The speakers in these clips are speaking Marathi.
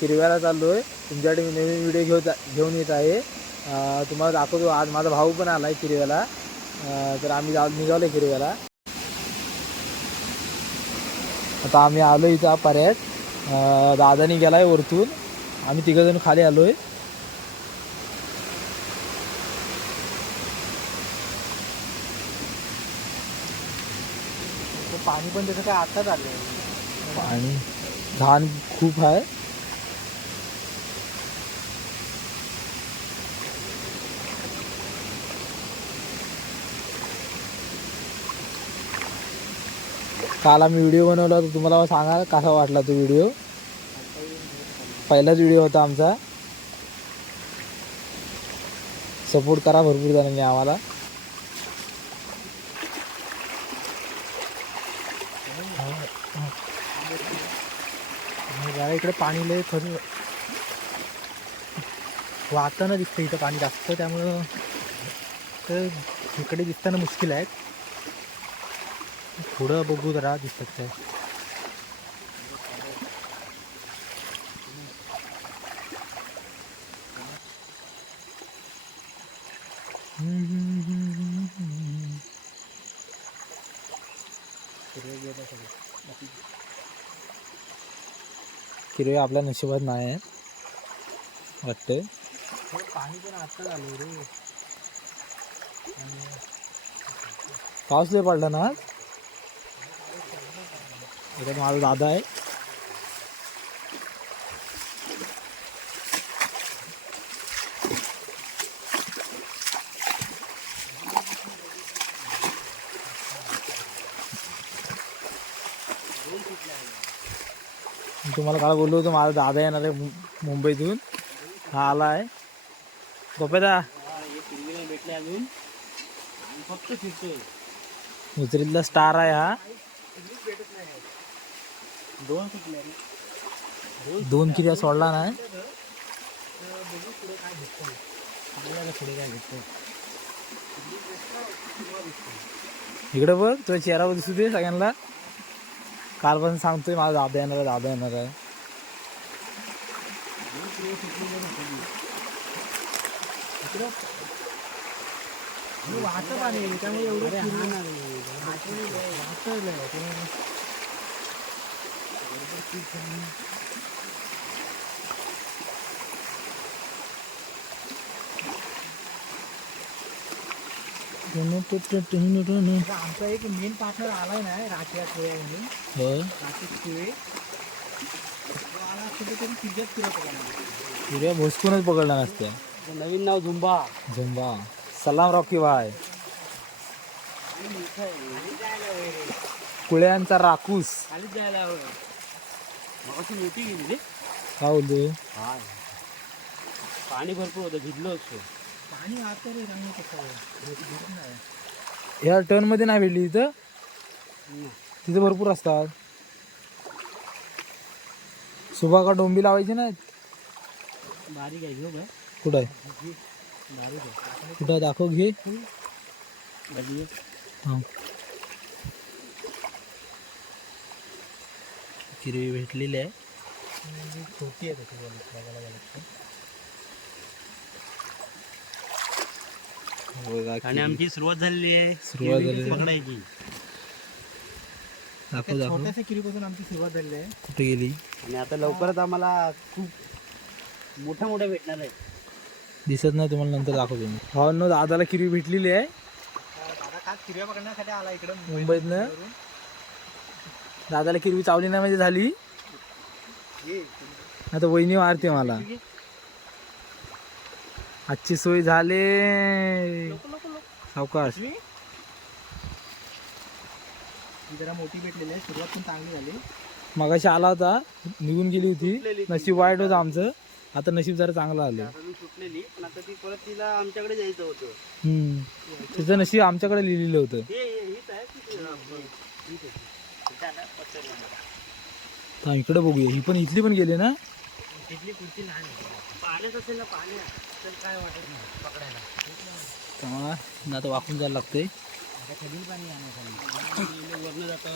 किरव्याला चाललोय. तुमच्याकडे मी नवीन व्हिडिओ घेऊन येत आहे. तुम्हाला दाखवतो. आज माझा भाऊ पण आला आहे किरव्याला. तर आम्ही निघालो किरव्याला. आता आम्ही आलो इथं पर्यात. दादानी गेला आहे वरतून. आम्ही तिघंजण खाली आलो आहे. पाणी पण त्याचं काय आताच आलं आहे. पाणी घाण खूप आहे. काल आम्ही व्हिडिओ बनवला होता. तुम्हाला सांगा कसा वाटला तो व्हिडिओ. पहिलाच व्हिडिओ होता आमचा. सपोर्ट करा भरपूर जणांनी आम्हाला. इकडे पाणी लय खरं वाहताना दिसतं इथं पाणी जास्त, त्यामुळं तर इकडे दिसताना मुश्किल आहे. थोडं बघू जरा दिसत काय. किरवे आपल्या नशिबात नाही आहे वाटतं. पाणी पण आता झालं रे. पाऊस लय पडला ना. इकडे माझा दादा आहे. तुम्हाला काल बोललो होतो माझा दादा येणार आहे मुंबईतून. हा आला आहे. गोपेदा उतरीतला स्टार आहे हा. दोन किर्या सोडला नाही. इकडे बघ तुझ्या चेहऱ्यावर दिसू दे सगळ्यांना. काल पण सांगतोय माझा दादा येणार आहे, दादा येणार आहे. वाहतं पाणी त्यामुळे एवढं आमचा एक मेन पार्टनर आलाय ना राकेश खिळे म्हणून. राकेश खिळे किर्या भोसकूनच पकडला नसत्या. नवीन नाव झुंबा. झुंबा सलाम रॉकी भाई. कुळ्यांचा राकूस मोठी गेली. काय बोलतो. पाणी भरपूर होतं. भिजलो असतो. पाणी आता रे या टर्न मध्ये नाही भेटली इथं. तिथं भरपूर असतात. सुबा का डोंबी लावायची नाही. बारीक आहे. घेऊ का. कुठं आहे. कुठं दाखव. घे. किरवी भेटलेली आहे. छोटी आहे. आणि आमची सुरुवात झालेली आहे. सुरुवात झाली पकडायची. छोट्याशा किरीपासून आमची सुरुवात झालेली आहे. कुठे गेली. आणि आता लवकरच आम्हाला खूप मोठ्या मोठ्या भेटणार आहे. दिसत नाही तुम्हाला, नंतर दाखवतो मी. भावांनो दादाला किरवी भेटलेली आहे. दादा खास किरव्या पकडण्यासाठी आला इकडे मुंबईतनं. दादाला किरवी चावली नाही म्हणजे झाली. आता वहिनी मारते मला. आजची सोय झाले. सावकाश. जरा मोठी भेटलेली आहे. सुरुवात पण चांगली झाली. मगाशी आला होता, निघून गेली होती. नशीब वाईट होतं आमचं. आता नशीब जरा चांगलं आलं. सुटलेली पण आता ती परत तिला आमच्याकडे जायचं होतं. तिचं नशीब आमच्याकडे लिहिलेलं होतं. इकडे बघूया. ही पण इथली पण गेली ना. तिथली पुढची नाही. पाण्यात असेल ना. पाण्यात तर काय वाटत नाही पकडायला. आता वाकून जायला लागतंय. कधी पाणी वरनं जातो.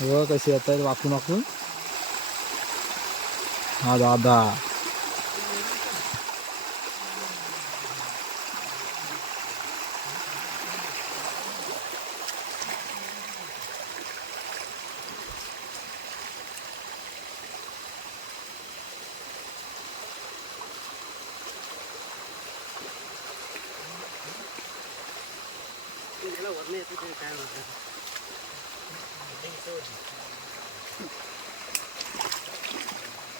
बघ कशी येतात वाकून वाकून. हा दादा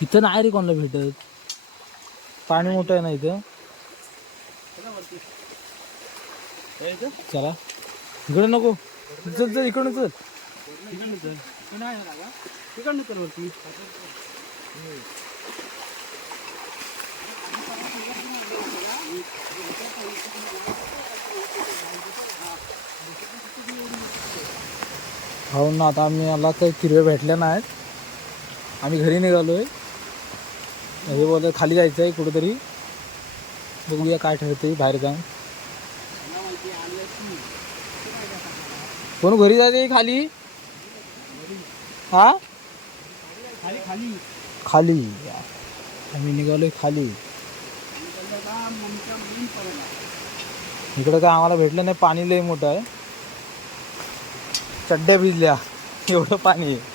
इथं नाही रे कोणाला भेटत. पाणी मोठं आहे ना इथं. चला इकडे नको. चल चल इकडून चल. हो ना. आता आम्ही आला काही किरवे भेटल्या नाहीत. आम्ही घरी निघालोय. हे बोलत खाली जायचं आहे कुठेतरी. बघूया काय ठरते बाहेर जाऊन. कोण घरी जायचं खाली. हा खाली आम्ही निघालोय खाली. इकडं काय आम्हाला भेटलं नाही. पाणी लय मोठं आहे. चड्ड्या भिजल्या एवढं पाणी आहे.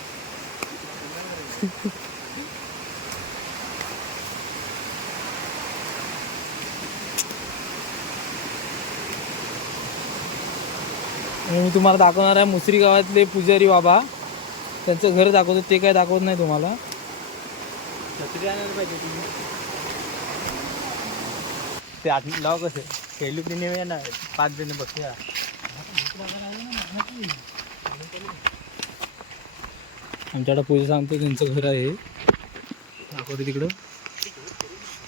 मी तुम्हाला दाखवणार आहे मुसरी गावातले पुजारी बाबा. त्यांचं घर दाखवतो. ते काय दाखवत नाही तुम्हाला. छत्री आणायला पाहिजे तुम्ही. ते आठ लाव कसं खेळली तरी नाही ना. 5 जण बसूया. आमच्याकडं पूजा सांगतो त्यांचं घर आहे. दाखवते तिकडं.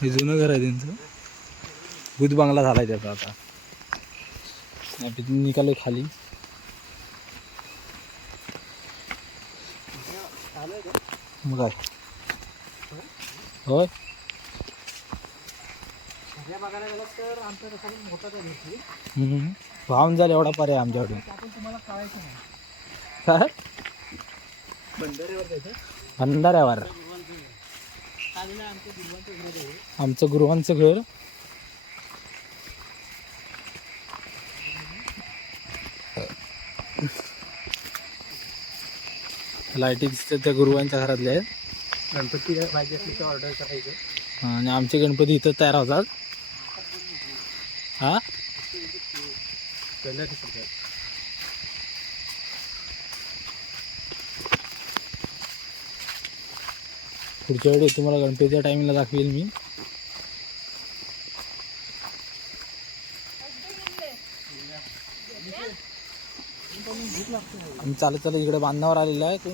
हे जुनं घर आहे त्यांचं. भूत बंगला झालाय त्याचा आता. तिथून निघाले खाली. मग काय होय. भावून झालं एवढा पर्याय आमच्याकडून. काय भंडाऱ्यावर आमचं गृहांचं घर. लाईटी दिसतात त्या गुरुवांच्या घरातल्या आहेत. गणपती पाहिजे असली तर ऑर्डर करायचं. आणि आमचे गणपती इथं तयार होतात. हा पुढच्या वेळी तुम्हाला गणपतीच्या टाइमला दाखवेल मी. आम्ही चालत चालत इकडे बांधावर आलेला आहे. तो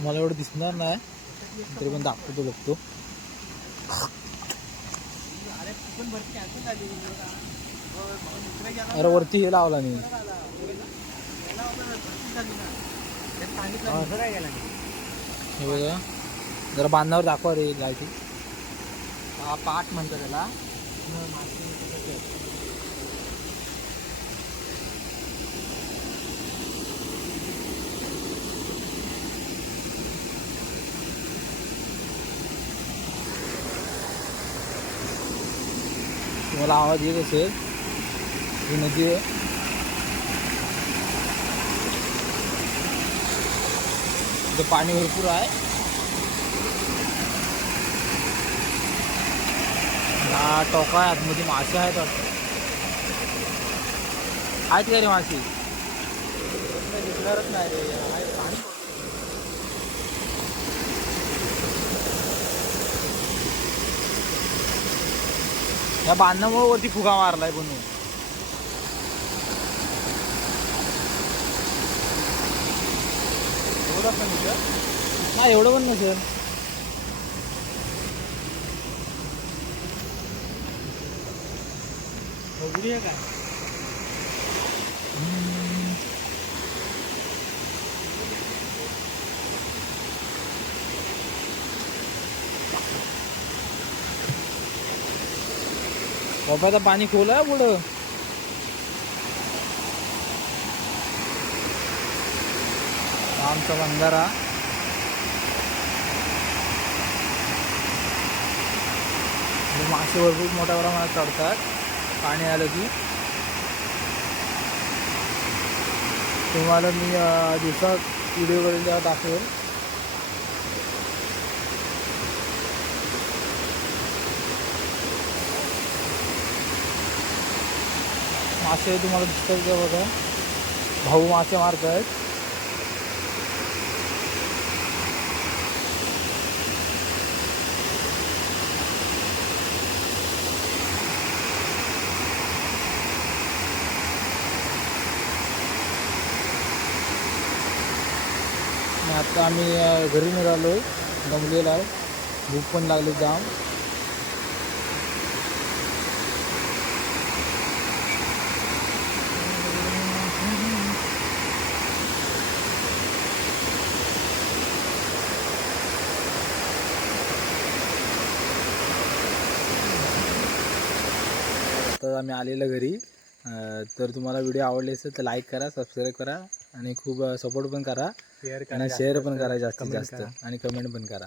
मला एवढं दिसणार नाही तरी पण दाखवतो बघतो. अरे वरती हे लावला नाही. हे बघा जरा बांधावर दाखवा रे लाईटी. हा पाठ म्हणतो त्याला. तुम्हाला आवाज येत असेल. ही नदी आहे. इथं पाणी भरपूर आहे. हा टोका आहे. आतमध्ये मासे आहेत वाटतं. आहेत का रे मासे. दिसणारच नाही रे. पाणी या बांधण्यामुळे वरती फुगा मारलाय बनवून. एवढं पण नाही. एवढं पण नसेल. बघूया काय. बाबाचं पाणी खोल आहे पुढं. आमचा बंधारा. मासे भरपूर मोठ्या प्रमाणात चढतात पाणी आलं की. तुम्हाला मी दुसरा व्हिडिओ करून तेव्हा दाखवेल. मासे तुम्हाला दिसतात का बघा, भाऊ मासे मारत आहेत. आता आम्ही घरी निघालो आहे, दमलेला आहे, भूक पण लागली जाम. तर आम्ही आलेलं घरी. तर तुम्हाला व्हिडिओ आवडले असेल तर लाईक करा, सबस्क्राईब करा आणि खूप सपोर्ट पण करा आणि शेअर पण करा जास्तीत जास्त आणि कमेंट पण करा.